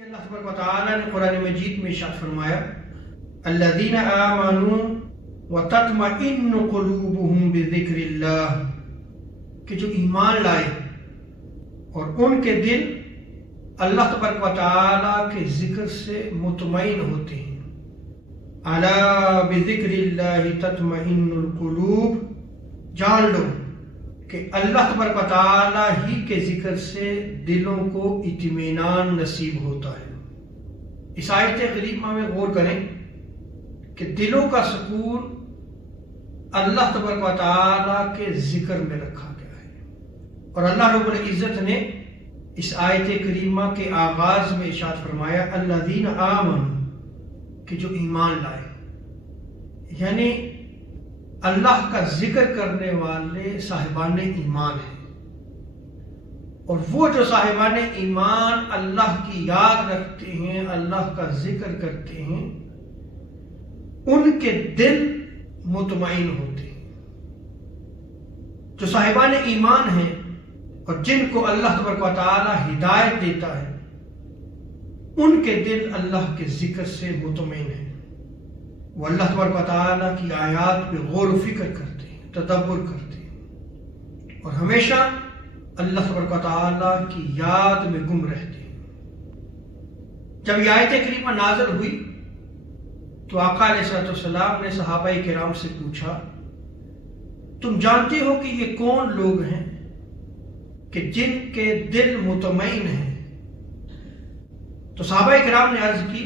اللہ تبارک و تعالی نے قرآن مجید میں ارشاد فرمایا الذین آمنوا وتطمئن قلوبهم بذکر اللہ، کہ جو ایمان لائے اور ان کے دل اللہ تبارک و تعالی کے ذکر سے مطمئن ہوتے ہیں۔ الا بذکر اللہ تطمئن القلوب، جان لو کہ اللہ تبارک و تعالی ہی کے ذکر سے دلوں کو اطمینان نصیب ہوتا ہے۔ اس آیت کریمہ میں غور کریں کہ دلوں کا سکون اللہ تبارک و تعالی کے ذکر میں رکھا گیا ہے، اور اللہ رب العزت نے اس آیت کریمہ کے آغاز میں ارشاد فرمایا الذین آمنوا، کہ جو ایمان لائے، یعنی اللہ کا ذکر کرنے والے صاحبان ایمان ہیں، اور وہ جو صاحبان ایمان اللہ کی یاد رکھتے ہیں، اللہ کا ذکر کرتے ہیں، ان کے دل مطمئن ہوتے ہیں۔ جو صاحبان ایمان ہیں اور جن کو اللہ تبارک و تعالی ہدایت دیتا ہے، ان کے دل اللہ کے ذکر سے مطمئن ہیں، وہ اللہ تبارک و تعالی کی آیات پہ غور و فکر کرتے ہیں، تدبر کرتے ہیں، اور ہمیشہ اللہ تبارک و تعالی کی یاد میں گم رہتے ہیں۔ جب یہ آیت کریمہ نازل ہوئی تو آقا علیہ السلام نے صحابہ کرام سے پوچھا تم جانتے ہو کہ یہ کون لوگ ہیں کہ جن کے دل مطمئن ہیں؟ تو صحابہ کرام نے عرض کی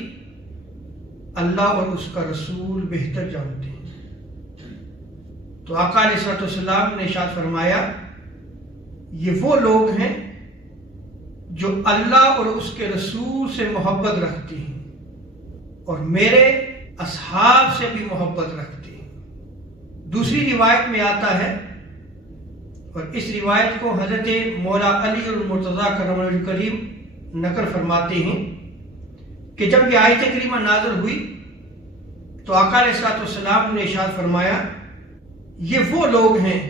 اللہ اور اس کا رسول بہتر جانتے ہیں۔ تو آقا علیہ السلام نے ارشاد فرمایا یہ وہ لوگ ہیں جو اللہ اور اس کے رسول سے محبت رکھتے ہیں اور میرے اصحاب سے بھی محبت رکھتے ہیں۔ دوسری روایت میں آتا ہے، اور اس روایت کو حضرت مولا علی المرتضیٰ کرم اللہ کریم نقل فرماتے ہیں کہ جب یہ آیت کریمہ نازل ہوئی تو آقا علیہ السلام نے ارشاد فرمایا یہ وہ لوگ ہیں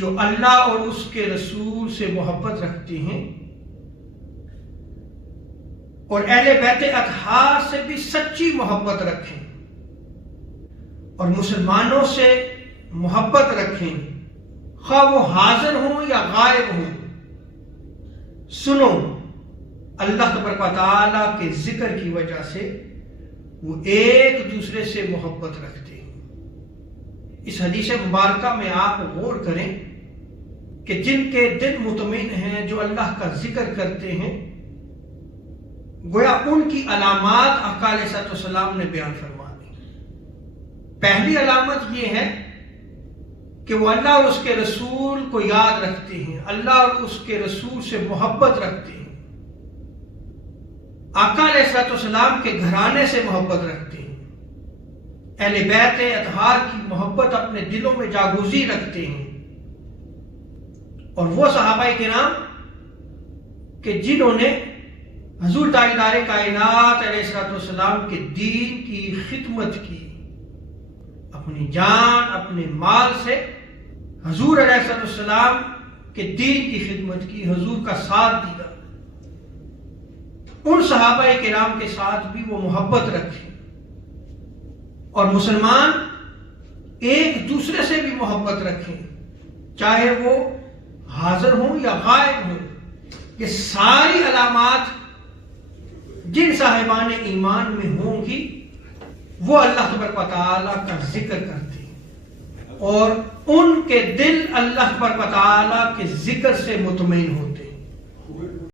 جو اللہ اور اس کے رسول سے محبت رکھتے ہیں اور اہل بیت اطہار سے بھی سچی محبت رکھیں اور مسلمانوں سے محبت رکھیں، خواہ وہ حاضر ہوں یا غائب ہوں۔ سنو، اللہ تبارک و تعالی کے ذکر کی وجہ سے وہ ایک دوسرے سے محبت رکھتے ہیں۔ اس حدیث مبارکہ میں آپ غور کریں کہ جن کے دل مطمئن ہیں، جو اللہ کا ذکر کرتے ہیں، گویا ان کی علامات آقا علیہ السلام نے بیان فرما دی۔ پہلی علامت یہ ہے کہ وہ اللہ اور اس کے رسول کو یاد رکھتے ہیں، اللہ اور اس کے رسول سے محبت رکھتے ہیں، آقا علیہ السلام کے گھرانے سے محبت رکھتے ہیں، اہل بیت اطہار کی محبت اپنے دلوں میں جاگوزی رکھتے ہیں، اور وہ صحابہ کرام کہ جنہوں نے حضور تاجدار کائنات علیہ السلام کے دین کی خدمت کی، اپنی جان اپنے مال سے حضور علیہ السلام کے دین کی خدمت کی، حضور کا ساتھ دیا، ان صحابہ کرام کے ساتھ بھی وہ محبت رکھے، اور مسلمان ایک دوسرے سے بھی محبت رکھیں، چاہے وہ حاضر ہوں یا غائب ہوں۔ یہ ساری علامات جن صاحبان ایمان میں ہوں گی وہ اللہ تبارک و تعالی کا ذکر کرتے ہیں اور ان کے دل اللہ تبارک و تعالی کے ذکر سے مطمئن ہوتے ہیں۔